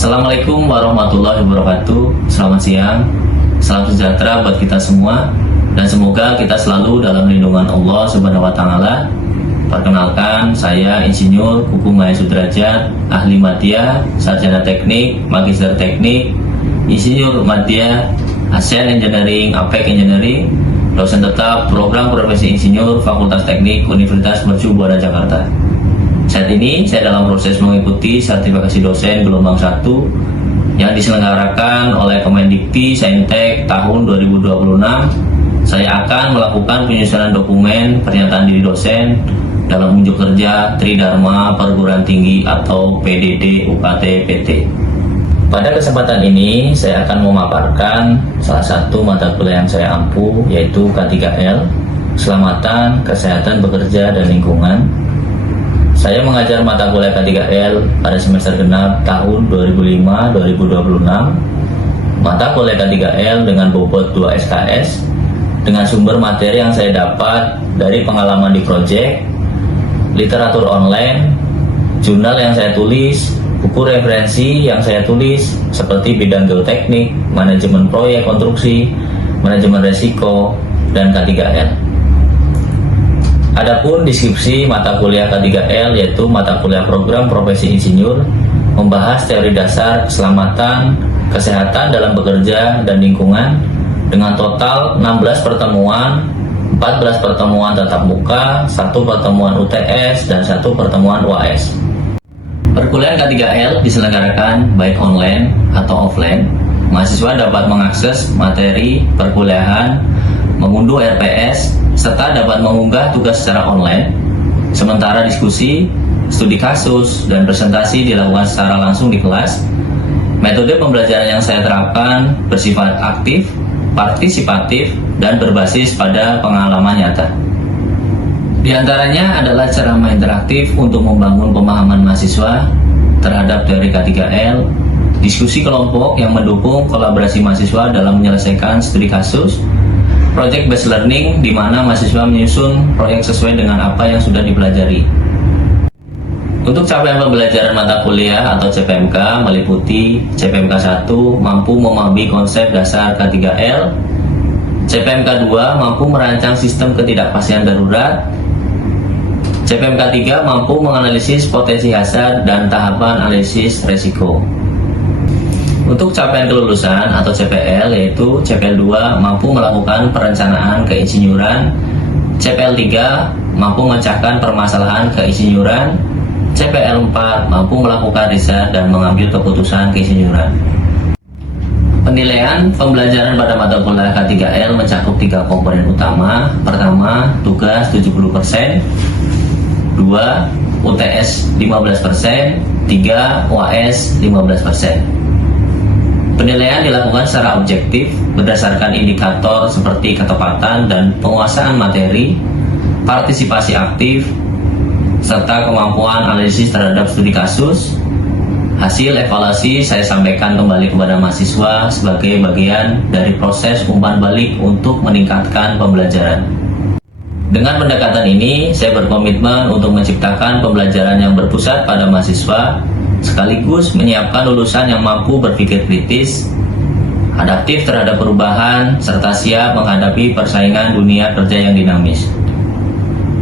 Assalamualaikum warahmatullahi wabarakatuh. Selamat siang, salam sejahtera buat kita semua, dan semoga kita selalu dalam lindungan Allah Subhanahu wa Ta'ala. Perkenalkan, saya Insinyur Kuku Maya Sudrajat, ahli Madya, Sarjana Teknik, Magister Teknik, Insinyur Madya, ASEAN Engineering, APEC Engineering, dosen tetap program profesi Insinyur Fakultas Teknik Universitas Mercu Buana Jakarta. Saat ini saya dalam proses mengikuti sertifikasi dosen gelombang 1 yang diselenggarakan oleh Kemendikti Saintek tahun 2026. Saya akan melakukan penyusunan dokumen pernyataan diri dosen dalam unjuk kerja Tridharma Perguruan Tinggi atau PDD UKT PT. Pada kesempatan ini saya akan memaparkan salah satu mata kuliah yang saya ampu, yaitu K3L, Keselamatan, Kesehatan Bekerja dan Lingkungan. Saya mengajar mata kuliah K3L pada semester genap tahun 2005-2026. Mata kuliah K3L dengan bobot 2 SKS dengan sumber materi yang saya dapat dari pengalaman di proyek, literatur online, jurnal yang saya tulis, buku referensi yang saya tulis seperti bidang geoteknik, manajemen proyek konstruksi, manajemen resiko, dan K3L. Adapun deskripsi mata kuliah K3L yaitu mata kuliah program profesi insinyur membahas teori dasar keselamatan, kesehatan dalam bekerja dan lingkungan dengan total 16 pertemuan, 14 pertemuan tatap muka, 1 pertemuan UTS, dan 1 pertemuan UAS. Perkuliahan K3L diselenggarakan baik online atau offline. Mahasiswa dapat mengakses materi perkuliahan, mengunduh RPS, serta dapat mengunggah tugas secara online. Sementara diskusi, studi kasus, dan presentasi dilakukan secara langsung di kelas. Metode pembelajaran yang saya terapkan bersifat aktif, partisipatif, dan berbasis pada pengalaman nyata. Di antaranya adalah ceramah interaktif untuk membangun pemahaman mahasiswa terhadap teori K3L, diskusi kelompok yang mendukung kolaborasi mahasiswa dalam menyelesaikan studi kasus, project based learning di mana mahasiswa menyusun proyek sesuai dengan apa yang sudah dipelajari. Untuk capaian pembelajaran mata kuliah atau CPMK meliputi CPMK 1 mampu memahami konsep dasar K3L, CPMK 2 mampu merancang sistem ketidakpastian darurat, CPMK 3 mampu menganalisis potensi hazard dan tahapan analisis resiko. Untuk capaian kelulusan atau CPL yaitu CPL 2 mampu melakukan perencanaan keinsinyuran, CPL 3 mampu memecahkan permasalahan keinsinyuran, CPL 4 mampu melakukan riset dan mengambil keputusan keinsinyuran. Penilaian pembelajaran pada mata kuliah K3L mencakup 3 komponen utama. Pertama, tugas 70%, 2, UTS 15%, 3, UAS 15%. Penilaian dilakukan secara objektif berdasarkan indikator seperti ketepatan dan penguasaan materi, partisipasi aktif, serta kemampuan analisis terhadap studi kasus. Hasil evaluasi saya sampaikan kembali kepada mahasiswa sebagai bagian dari proses umpan balik untuk meningkatkan pembelajaran. Dengan pendekatan ini, saya berkomitmen untuk menciptakan pembelajaran yang berpusat pada mahasiswa, sekaligus menyiapkan lulusan yang mampu berpikir kritis, adaptif terhadap perubahan, serta siap menghadapi persaingan dunia kerja yang dinamis.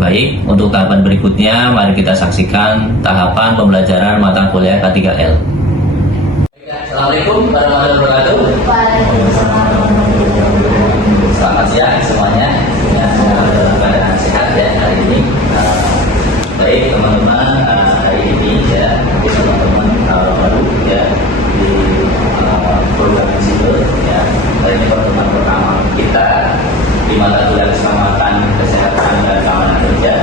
Baik, untuk tahapan berikutnya, mari kita saksikan tahapan pembelajaran mata kuliah K3L. Assalamualaikum warahmatullahi wabarakatuh. Selamat siang semuanya. Dalam keadaan sehat ya hari ini. Baik teman-teman, hari ini ya teman-teman baru ya di program insinyur ya. Hari ini pertemuan pertama kita di mata kuliah keselamatan, kesehatan dan keamanan kerja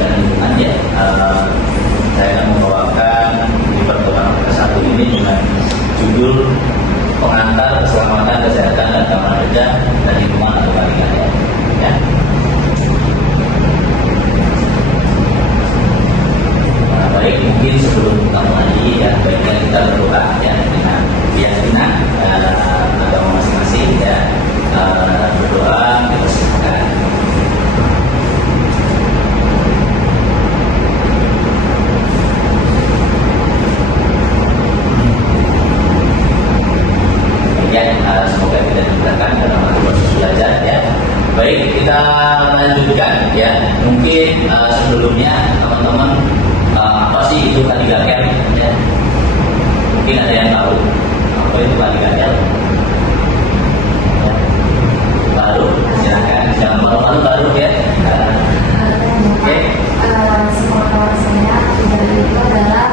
dan lingkungan ya. Saya akan membawakan di pertemuan ke-1 ini dengan judul pengantar keselamatan Mungkin ada yang tahu apa itu K3L? Baru, silakan. Jangan malu-malu baru ya. Oke. Sepengetahuan saya, 3L itu adalah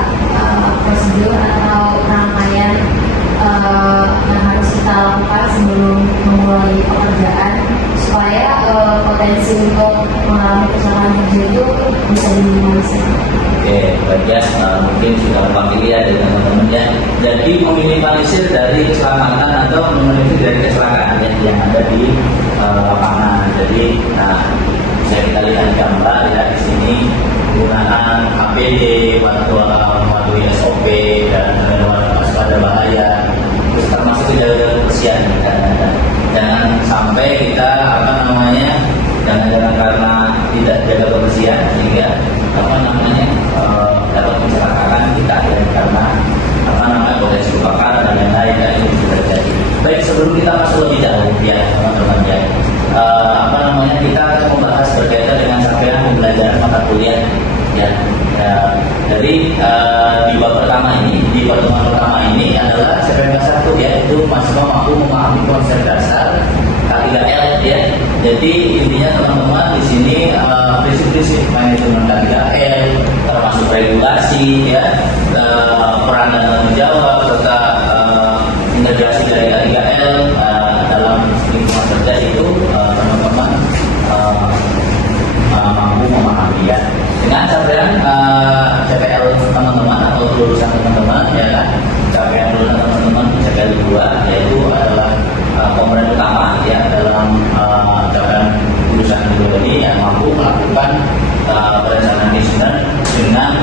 prosedur atau rangkaian yang harus kita lakukan sebelum memulai pekerjaan supaya potensi untuk mengalami kecelakaan kerja itu bisa diminimalisir. Oke, baik ya. Mungkin sudah familiar dengan teman-teman ya. Jadi meminimalisir dari keselamatan atau meminimalisir dari kecelakaan ya, yang ada di lapangan. Jadi, bisa kita lihat gambar ya di sini penggunaan APD, mematuhi SOP dan waspada bahaya. Terus termasuk jaga kebersihan ya. Jangan sampai kita jangan karena tidak jaga kebersihan sehingga dapat mencelakakan kita ya, karena potensi kebakaran dan lain-lain yang itu bisa terjadi. Baik, sebelum kita masuk lebih jauh ya teman-teman ya, kita akan membahas berkaitan dengan capaian pembelajaran mata kuliah ya. Dari di pertemuan pertama ini adalah CPNK 1 yaitu mahasiswa mampu memahami konsep dasar K3L ya. Jadi intinya teman-teman di sini prinsip-prinsip manajemen K3L termasuk regulasi ya, peran dan tanggung jawab serta integrasi dari K3L dalam lingkungan kerja itu teman-teman mampu memahami ya. Dengan capaian CPL teman-teman atau lulusan teman-teman ya kan, capaian lulusan teman-teman CPL 2 yaitu adalah komponen utama ya dalam capaian lulusan ini yang mampu melakukan perencanaan manajemen dengan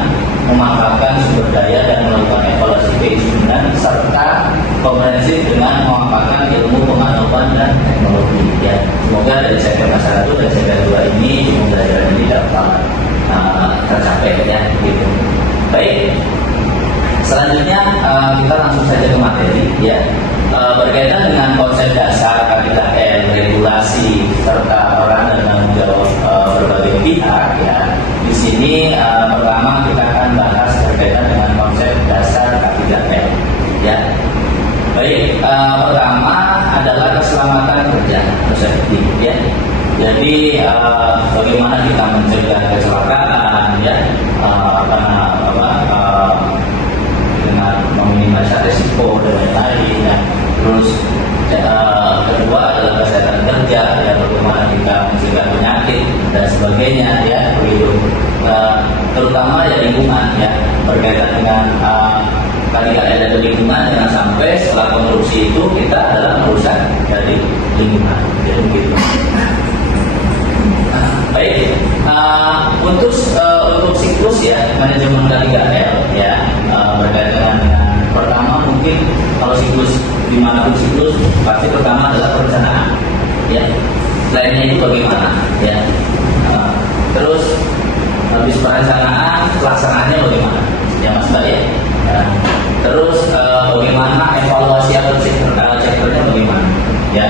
memanfaatkan sumber daya dan melakukan evaluasi keizinan serta komprehensif dengan memanfaatkan ilmu pengetahuan dan teknologi ya. Semoga dari CPNK 1 dan CPNK 2 ini pembelajaran ini dapat tercapai ya gitu. Baik, selanjutnya kita langsung saja ke materi ya. Berkaitan dengan konsep dasar K3L, regulasi serta peran dan tanggung jawab berbagai pihak ya. Di sini pertama kita akan bahas berkaitan dengan konsep dasar K3L ya. Baik, pertama adalah keselamatan kerja atau safety ya. Jadi bagaimana kita mencegah kecelakaan ya, dengan meminimalisasi risiko dan lain-lain ya. Terus kedua adalah kesehatan kerja ya, bagaimana kita mencegah penyakit dan sebagainya ya begitu. Terutama ya lingkungan ya, berkaitan dengan K3L dan lingkungan, jangan sampai setelah konstruksi itu kita adalah merusak dari lingkungan jadi begitu. Baik, untuk siklus ya manajemen K3L ya, berkaitan dengan pertama mungkin kalau siklus dimanapun siklus pasti pertama adalah perencanaan ya, lainnya itu bagaimana ya, terus habis perencanaan pelaksanaannya bagaimana ya Mas Mbak ya, terus bagaimana evaluasi atau chapternya bagaimana ya,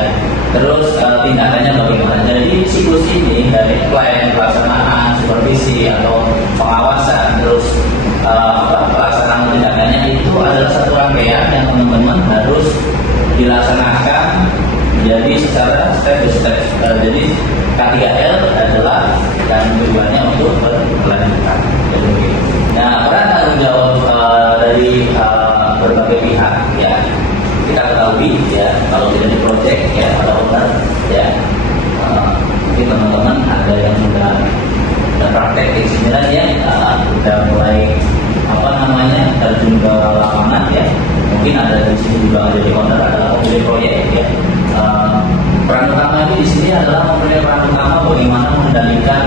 terus tindakannya bagaimana. Jadi siklus ini dari plan, pelaksanaan, supervisi atau pengawasan, terus pelaksanaan tindakannya itu adalah satu rangkaian yang teman-teman harus dilaksanakan jadi secara step by step. Jadi K3L adalah dan tujuannya untuk berkelanjutan. Nah, peran tanggung jawab dari berbagai pihak ya. Kita ketahui ya, kalau tidak di project ya pada owner ya, mungkin teman-teman ada yang sudah praktek keizinan ya, sudah mulai terjun ke lapangan ya. Mungkin ada di sini juga jadi owner adalah pemilik proyek ya. Peran utama itu di sini adalah mempunyai peran utama bagaimana mengendalikan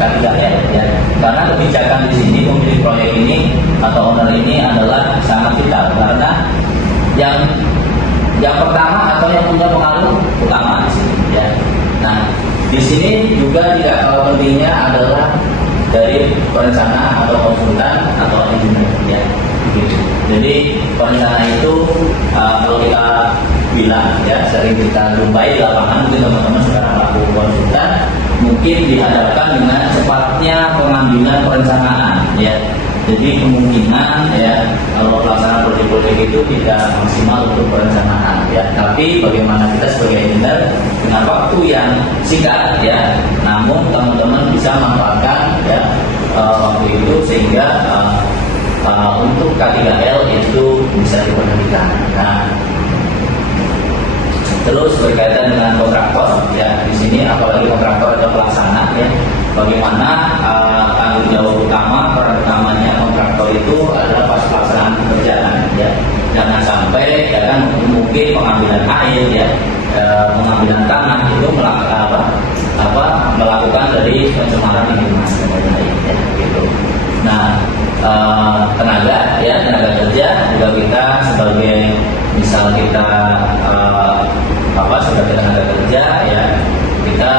K3L ya. Karena kebijakan di sini pemilik proyek ini atau owner ini adalah sangat vital karena yang pertama atau yang punya pengaruh utama di sini ya. Nah, di sini juga tidak kalah pentingnya adalah dari perencana atau konsultan atau engineer ya. Gitu. Jadi perencana itu kalau kita bilang ya, sering kita jumpai di lapangan, mungkin teman-teman sekarang laku konsultan mungkin dihadapkan dengan cepatnya pengambilan perencanaan ya. Jadi kemungkinan ya kalau pelaksanaan proyek tidak maksimal untuk perencanaan ya. Tapi bagaimana kita sebagai engineer dengan waktu yang singkat ya, namun teman-teman bisa manfaatkan ya waktu itu sehingga untuk K3L itu bisa diperhatikan. Nah, terus berkaitan dengan kontraktor ya, di sini apalagi kontraktor atau pelaksana ya, bagaimana tanggung jawab utama, peran utamanya kontraktor itu adalah pas pelaksanaan pekerjaan ya. Jangan sampai ya kan mungkin pengambilan air ya, pengambilan tanah itu melakukan dari pencemaran lingkungan ya, gitu. Nah, tenaga kerja juga kita sebagai misal kita sebagai tenaga kerja ya, kita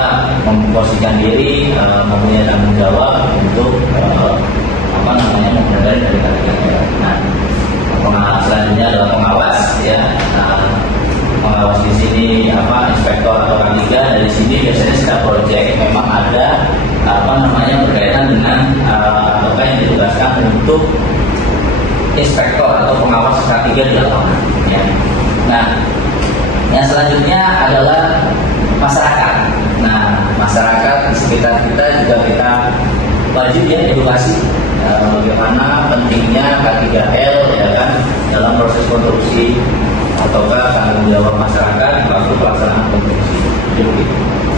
memposisikan diri mempunyai tanggung jawab untuk mempelajari dari K3L. Nah, selanjutnya adalah pengawas ya. Pengawas di sini inspektor atau K3. Dari sini biasanya setiap proyek memang ada berkaitan dengan ataukah yang ditugaskan untuk inspektor atau pengawas K3 di lapangan ya. Nah, yang selanjutnya adalah masyarakat. Nah, masyarakat di sekitar kita juga kita wajib ya edukasi bagaimana pentingnya K3L ya kan dalam proses konstruksi ataukah tanggung jawab masyarakat waktu pelaksanaan konstruksi. Jadi,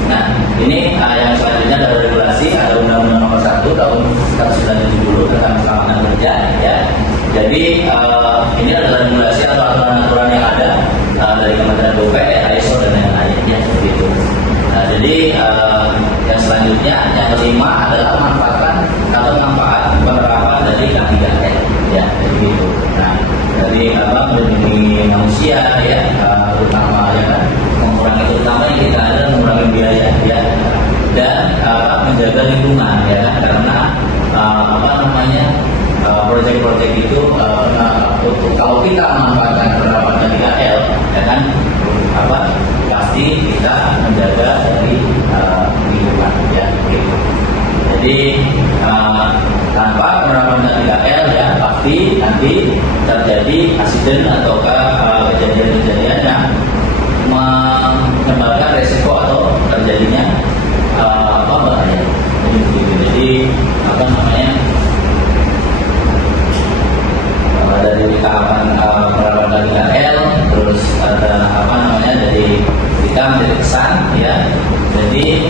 nah, ini yang selanjutnya adalah regulasi, ada Undang-Undang Nomor 1 Tahun 1970 tentang keselamatan kerja ya. Jadi ini adalah regulasi atau aturan-aturan yang ada dari Kementerian PUPR, ISO dan lain-lain ya, seperti itu. Nah, jadi yang selanjutnya yang kelima adalah manfaat penerapan dari K3L ya, jadi itu. Nah, dari melindungi manusia ya, terutama ya kan, yang kita ada mengurangi biaya ya, dan menjaga lingkungan ya kan, karena proyek-proyek itu kalau kita memanfaatkan penerapan K3L ya kan, pasti kita menjaga dari lingkungan ya, gitu. Jadi tanpa penerapan K3L ya pasti nanti terjadi aksiden ataukah kejadian-kejadian yang menyebabkan resiko atau terjadinya bahaya. Jadi dari tahapan penerapan K3L, terus ada dari kita menjadi pesan ya. Jadi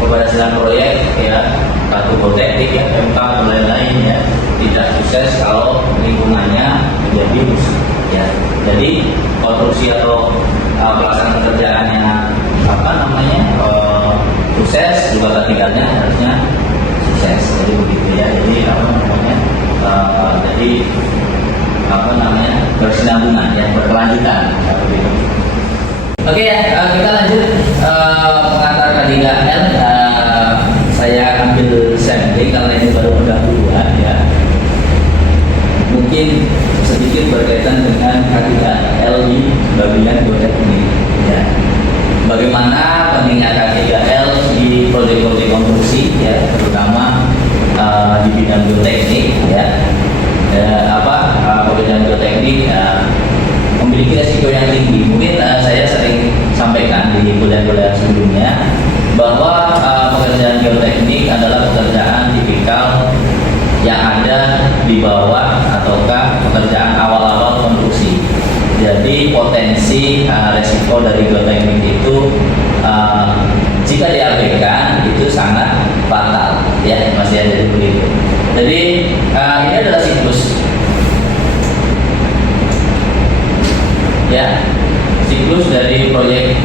keberhasilan proyek ya, kartu protektif ya, MK dan lain-lain ya, tidak sukses kalau lingkungannya menjadi rusak ya. Jadi konstruksi atau pelaksanaan pekerjaannya sukses, juga K3-nya harusnya sukses. Jadi begitu ya. Jadi berkesinambungan ya, berkelanjutan. Oke ya, kita lanjut pengantar K3L. Saya ambil sampling karena ini baru pendahuluan ya. Mungkin sedikit berkaitan dengan K3L di bagian geoteknik ya. Bagaimana pentingnya K3L di proyek-proyek konstruksi ya, terutama di bidang geoteknik ya. Pekerjaan geoteknik memiliki resiko yang tinggi. Mungkin saya sering sampaikan di kuliah-kuliah sebelumnya bahwa pekerjaan geoteknik adalah pekerjaan tipikal yang ada di bawah ataukah pekerjaan awal-awal konstruksi. Jadi potensi resiko dari geoteknik itu jika diabaikan itu sangat fatal ya, masih ada begitu. Jadi ini adalah siklus ya, siklus dari proyek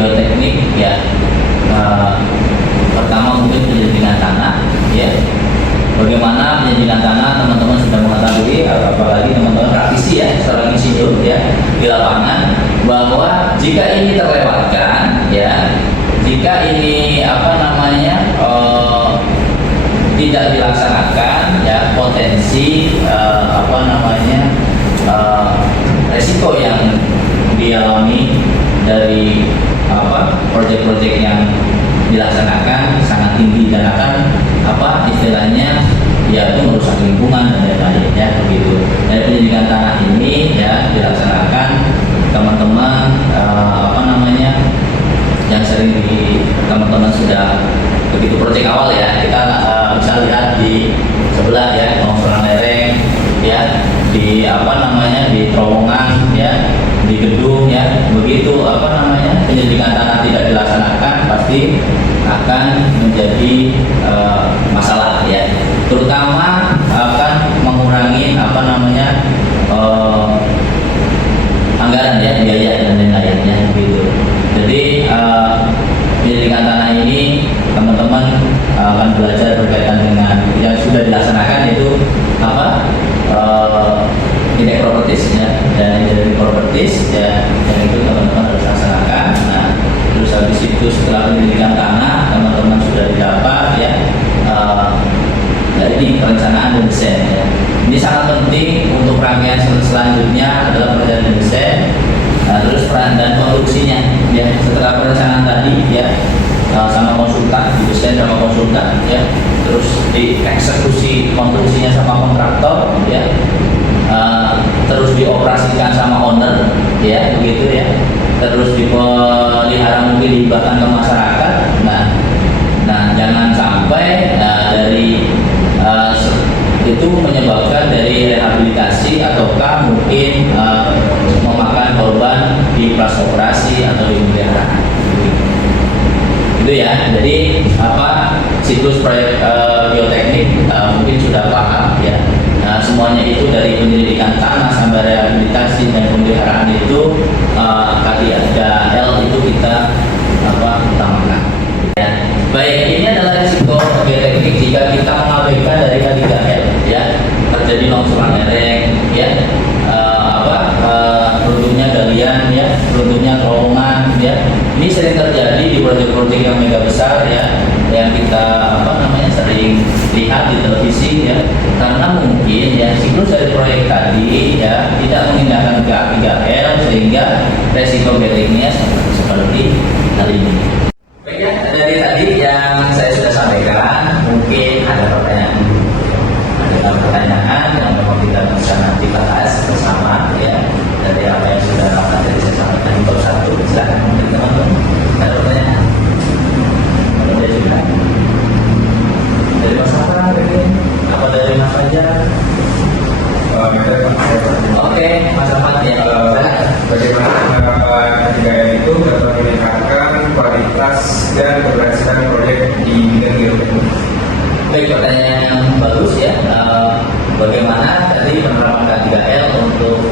geoteknik ya. Pertama mungkin penjelajhan tanah ya. Bagaimana penjelajhan tanah teman-teman sudah mengetahui, apalagi teman-teman praktisi ya, seorang insinyur ya di lapangan, bahwa jika ini terlewatkan ya, jika ini tidak dilaksanakan ya, potensi resiko yang dialami dari proyek-proyek yang dilaksanakan sangat tinggi dan akan istilahnya ya itu merusak lingkungan dan lain-lain ya, begitu. Dari pendidikan tanah ini ya di apa namanya di terowongan ya, di gedung ya, begitu apa namanya penyelidikan tanah tidak dilaksanakan pasti akan menjadi masalah ya, terutama akan mengurangi apa namanya anggaran ya, biaya dan lain-lainnya gitu. Jadi penyelidikan tanah ini teman-teman akan belajar berkaitan dengan yang sudah dilaksanakan, itu apa indeks properties ya, dan engineering properties ya, yang itu teman-teman harus laksanakan. Nah, terus habis itu setelah penyelidikan tanah teman-teman sudah didapat ya, dari perencanaan dan desain ya. Ini sangat penting untuk rangkaian selanjutnya adalah perencanaan dan desain. Nah, terus peran dan konstruksinya ya, setelah perencanaan tadi ya sama konsultan, desain sama konsultan ya, terus dieksekusi konstruksinya sama kontraktor ya, terus dioperasikan sama owner ya, begitu ya, terus dipelihara mungkin dihibahkan ke masyarakat. Nah jangan sampai dari itu menyebabkan dari rehabilitasi ataukah mungkin memakan korban di pras operasi atau di pemeliharaan itu ya. Jadi apa siklus proyek bioteknik mungkin sudah paham ya. Nah, semuanya itu dari penyelidikan tanah sampai rehabilitasi dan pemeliharaan itu tadi ada L itu kita apa utamakan ya. Baik, ini adalah risiko bioteknik jika kita mengabaikan dari K3L ya, terjadi longsoran lereng ya, runtuhnya galian ya, runtuhnya terowongan ya. Ini sering terjadi di proyek-proyek yang mega besar ya, yang kita apa namanya sering lihat di televisi ya, karena mungkin ya siklus dari proyek tadi ya tidak mengindahkan ke K3L sehingga resiko biotekniknya seperti hal ini. Baik ya, dari tadi yang saya sudah sampaikan, mungkin ada pertanyaan yang memang kita bisa nanti bahas bersama ya, dari apa yang sudah tadi saya sampaikan di bab 1. Silakan mungkin teman-teman ada pertanyaan. Ada juga dari Mas Afran mungkin, apa dari Mas Fajar? Oke, Mas Afran ya. Bagaimana penerapan K3L itu dapat meningkatkan kualitas dan keberhasilan proyek di bidang bioteknik? Baik, pertanyaan yang bagus ya. Bagaimana tadi penerapan K3L untuk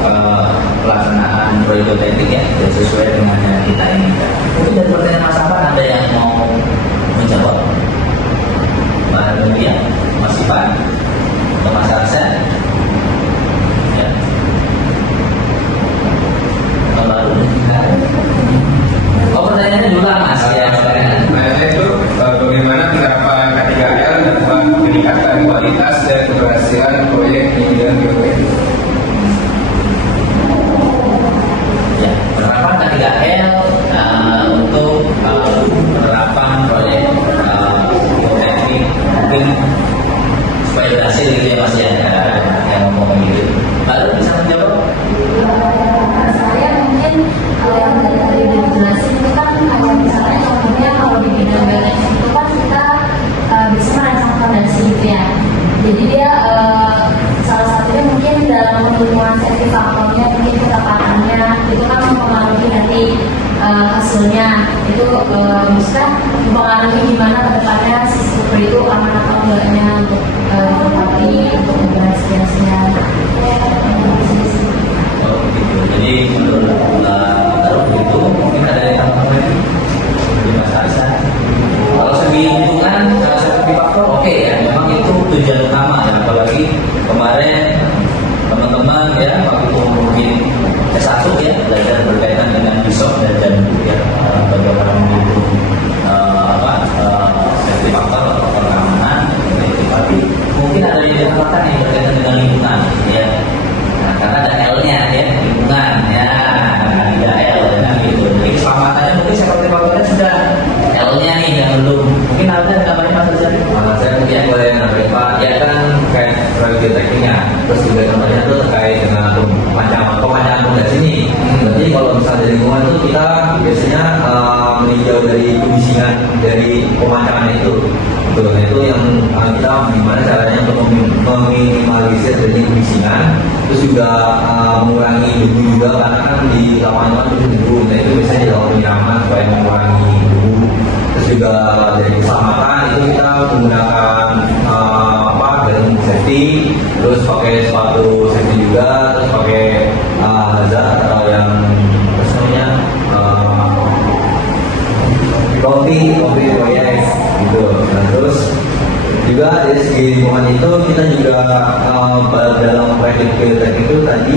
pelaksanaan proyek bioteknik ya, sesuai dengan yang kita inginkan. Mungkin dari pertanyaan Mas Afan ada yang mau menjawab? Mbak Armelia, Mas Ipan, atau Mas Arsen? Ya. Baru. Oh, pertanyaannya dulu lah Mas ya. Pertanyaannya itu bagaimana penerapan K3L dapat meningkatkan kualitas dan keberhasilan proyek di bidang bioteknik? Ya, penerapan K3L untuk penerapan proyek bioteknik mungkin supaya berhasil gitu ya Mas ya, yang ngomong gitu. Lalu bisa menjawab? Saya mungkin kalau yang tadi dijelasin itu kan kalau misalnya contohnya kalau di bidang bioteknik itu kan kita bisa merancang fondasi gitu ya. Jadi dia salah satunya mungkin dalam penghitungan safety faktornya, mungkin ketepatannya itu kan mempengaruhi nanti hasilnya itu bisa mempengaruhi gimana kedepannya si struktur itu aman atau enggaknya untuk ditempati untuk keberhasilannya. Jadi menurut itu mungkin ada yang tambah lagi di Mas Arsan. Kalau segi hitungan safety faktor oke ya, memang itu tujuan utama ya, apalagi kemarin teman-teman ya waktu mungkin S1 ya belajar berkaitan dengan BISOP dan jandu ya, bagaimana menghitung safety faktor atau keamanan itu, tapi mungkin ada yang ditambahkan yang berkaitan dengan lingkungan ya. Nah, karena ada L-nya ya, lingkungan ya, ada L ya gitu. Jadi keselamatannya mungkin seperti faktornya sudah L-nya nih yang belum. Mungkin ada yang namanya Mas Rizal. Saya mungkin yang boleh nambah Pak, ya kan kayak proyek biotekniknya, terus juga contohnya itu terkait dengan pemancangan fondasi ini. Berarti kalau misalnya dari lingkungan itu kita biasanya meninjau dari kebisingan dari pemancangan itu. Betul, itu yang kita gimana caranya untuk meminimalisir dari kebisingan terus juga mengurangi debu juga karena kan di lapangan itu debu, nah itu biasanya dilakukan penyiraman supaya mengurangi debu. Terus juga dari keselamatan itu kita menggunakan helm safety, terus pakai sepatu safety juga, terus pakai hazard atau yang namanya rompi proyek gitu. Nah, terus juga dari segi lingkungan itu kita juga dalam proyek geotek itu tadi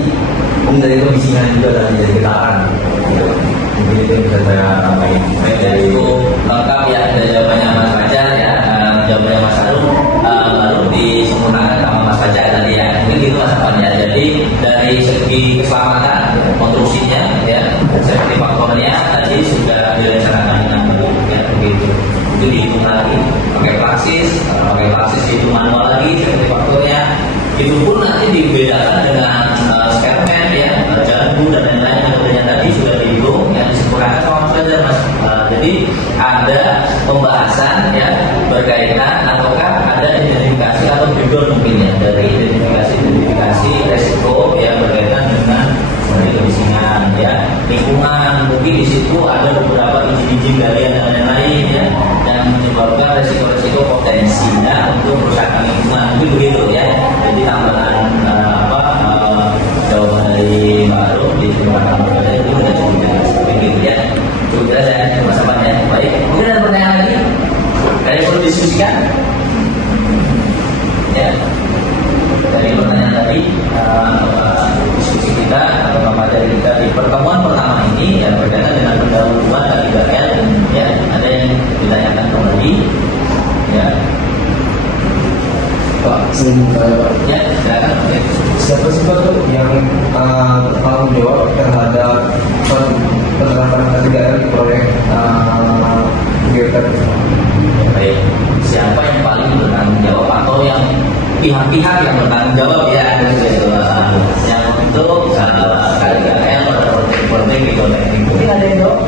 dari kebisingan juga tadi dari getaran gitu. Mungkin itu yang bisa saya tambahin. Baik, itu lengkap ya dari jawabannya Mas Fajar ya. Jawabannya Mas Arum baru disempurnakan sama Mas Fajar tadi ya. Mungkin gitu Mas Afan ya. Jadi dari segi keselamatan konstruksinya ya, safety faktornya tadi sudah direncanakan dengan baik ya, begitu. Itu dihitung lagi pakai praksis itu manual lagi safety faktornya. Itu pun nanti dibedakan dengan scareman ya, jalan dan lain-lain yang tadi sudah dihitung yang disempurnakan sama Mas Fajar Mas. Jadi ada pembahasan ya berkaitan ataukah ada identifikasi atau background mungkin ya dari identifikasi resiko yang berkaitan dengan kebisingan ya, lingkungan, mungkin di situ ada beberapa izin-izin galian dan lain-lain ya yang menyebabkan resiko-resiko potensinya untuk kerusakan lingkungan, mungkin begitu ya. Jadi tambahan jawaban dari Mbak Arum di kesempatan berbeda itu sudah cukup jelas, begitu ya. Cukup jelas ya Mas Afan ya. Baik, mungkin ada pertanyaan lagi? Ada yang perlu diskusikan? Ya, dari pertanyaan tadi diskusi kita atau materi kita di pertemuan pertama ini yang berkaitan dengan pendahuluan K3L ya, ada yang ditanyakan kembali ya Pak, sebelum saya Pak, ya silakan. Ya. siapa sih Pak tuh yang bertanggung jawab terhadap penerapan K3L di proyek geotek? Baik, siapa yang paling bertanggung jawab atau yang pihak-pihak yang bertanggung jawab ya, yang untuk K3L pada proyek geoteknik. Mungkin ada yang jawab?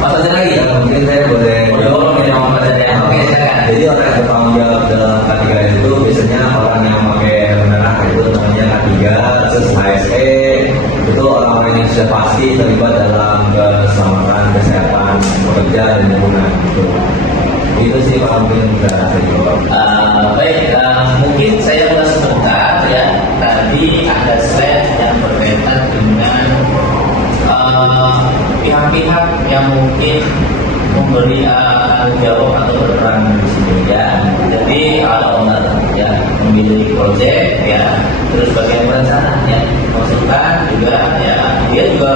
Mas aja lagi ya, Mungkin saya boleh Mas aja. Oke, silakan. Jadi orang yang bertanggung jawab dalam K3 itu biasanya orang yang memakai merah itu namanya K3, terus HSE itu orang-orang yang sudah pasti terlibat dalam keselamatan kesehatan pekerja dan lingkungan gitu. Itu sih Pak mungkin bisa saya jawab. Baik, mungkin saya ulas sebentar ya. Tadi ada slide yang berkaitan dengan pihak-pihak yang mungkin memberi tanggung jawab atau berperan di sini ya. Jadi owner ya, memilih proyek ya, terus bagian perencana ya, konsultan juga ya, dia juga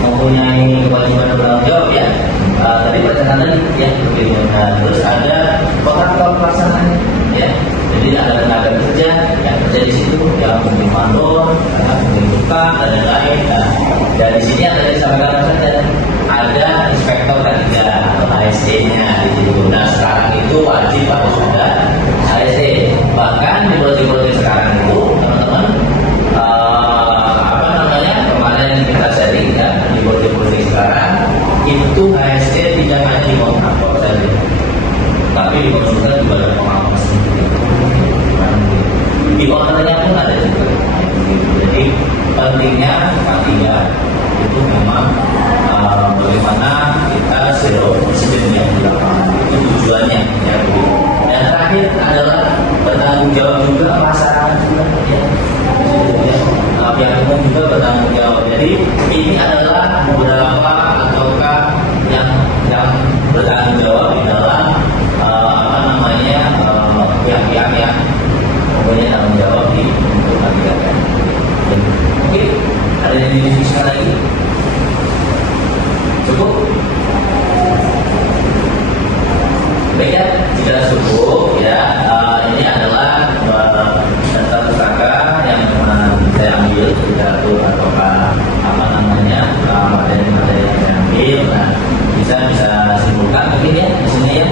mempunyai kewajiban bertanggung jawab ya. Tadi perencanaan tadi ya begitu. Nah, terus ada kontraktor pelaksananya ya. Jadi ada tenaga kerja yang kerja di situ, yang mungkin mandor, mungkin tukang dan lain-lain. Nah, dari sini ada disampaikan saja ada inspektor K3 atau HSE-nya di situ. Nah, sekarang itu wajib harus ada HSE. Bahkan di proyek-proyek sekarang itu teman-teman kemarin kita sharing ya di proyek-proyek sekarang itu HSE tidak hanya di kontraktor saja, tapi di konsultan juga ada pengalaman sendiri. Di ownernya pun ada juga. Jadi pentingnya K3 itu memang bagaimana kita zero incident yang di lapangan itu tujuannya ya begitu. Dan terakhir adalah bertanggung jawab juga masyarakat juga ya. Pihak umum juga bertanggung jawab. Jadi ini adalah beberapa ataukah yang bertanggung jawab di dalam pihak-pihak yang mempunyai tanggung jawab di untuk K3. Oke, ada yang didiskusikan lagi? Cukup? Baik ya, jika cukup ya, ini adalah data pustaka yang saya ambil pidato ataukah materi-materi yang saya ambil. Nah, bisa simpulkan mungkin ya di sini ya.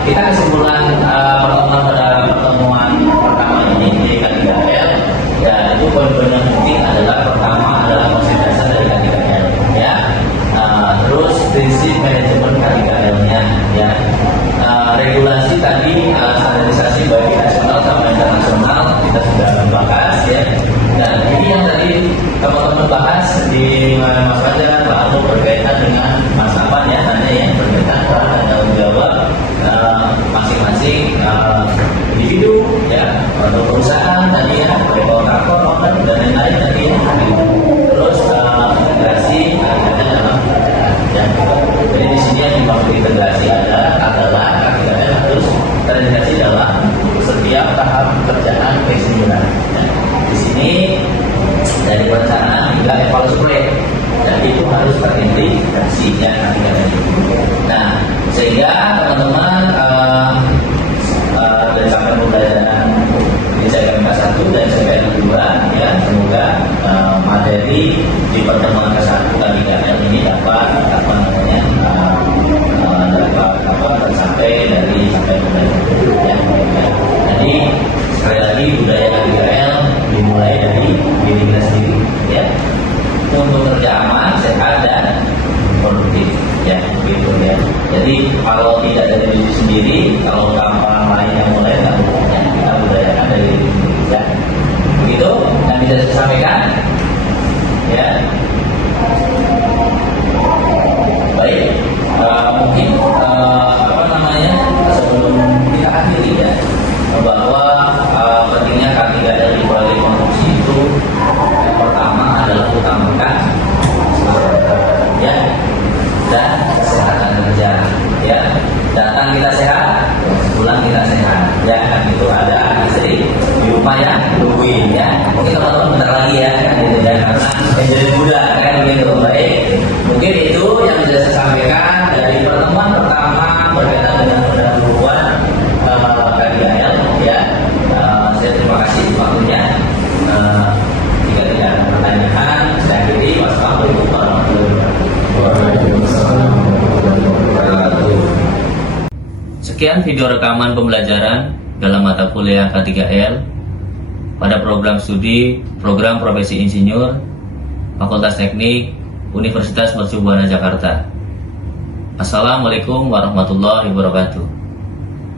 Kita kesimpulan pertemuan pada pertemuan pertama ini di K3L ya, itu poin-poin yang penting adalah pertama adalah konsep dasar dari K3L ya. Terus prinsip manajemen K3L-nya ya. Regulasi tadi standarisasi baik nasional sama internasional kita sudah bahas teman-teman bahas di Mas Fajar lalu berkaitan dengan Mas Afan ya, tanya ya berkaitan dengan tanggung jawab masing-masing individu ya atau perusahaan tadi ya, kontraktor, owner dan lain-lain tadi ya. Terus integrasi ada dalam ya. Jadi di sini yang dimaksud integrasi adalah KTKL harus terintegrasi dalam setiap tahap pekerjaan pensiunan. Ya. Di sini dari perencanaan hingga evaluasi proyek, dan itu harus terintegrasi ya KTKL. Nah, sehingga teman-teman dari sampai pembelajaran di CKMK 1 dan CKMK 2 ya, semoga materi di pertemuan ke-1 KTKL ini dapat tercapai sampai pembelajaran ya. Jadi sekali lagi budaya KTKL dimulai dari diri kita sendiri ya, untuk kerja aman, sehat dan produktif ya, gitu ya. Jadi kalau tidak dari diri sendiri, kalau orang lain yang mulai ya, kita budayakan dari diri sendiri ya. Begitu yang bisa saya sampaikan ya. Baik, mungkin sebelum kita akhiri ya, bahwa pentingnya KTKL di proyek konstruksi itu yang pertama adalah utamakan ya dan kesehatan kerja ya. Datang kita sehat, pulang kita sehat ya, kan itu ada istri di rumah ya nungguin ya. Mungkin teman-teman bentar lagi ya kan gitu ya, karena menjadi muda kan begitu. Baik, mungkin itu yang bisa saya sampaikan dari pertemuan pertama berkaitan dengan pendahuluan KTKL ya. Saya terima kasih waktunya. Jika tidak ada pertanyaan, saya akhiri. Wassalamualaikum warahmatullahi wabarakatuh. Sekian video rekaman pembelajaran dalam mata kuliah K3L pada program studi Program Profesi Insinyur Fakultas Teknik Universitas Mercu Buana Jakarta. Assalamualaikum warahmatullahi wabarakatuh.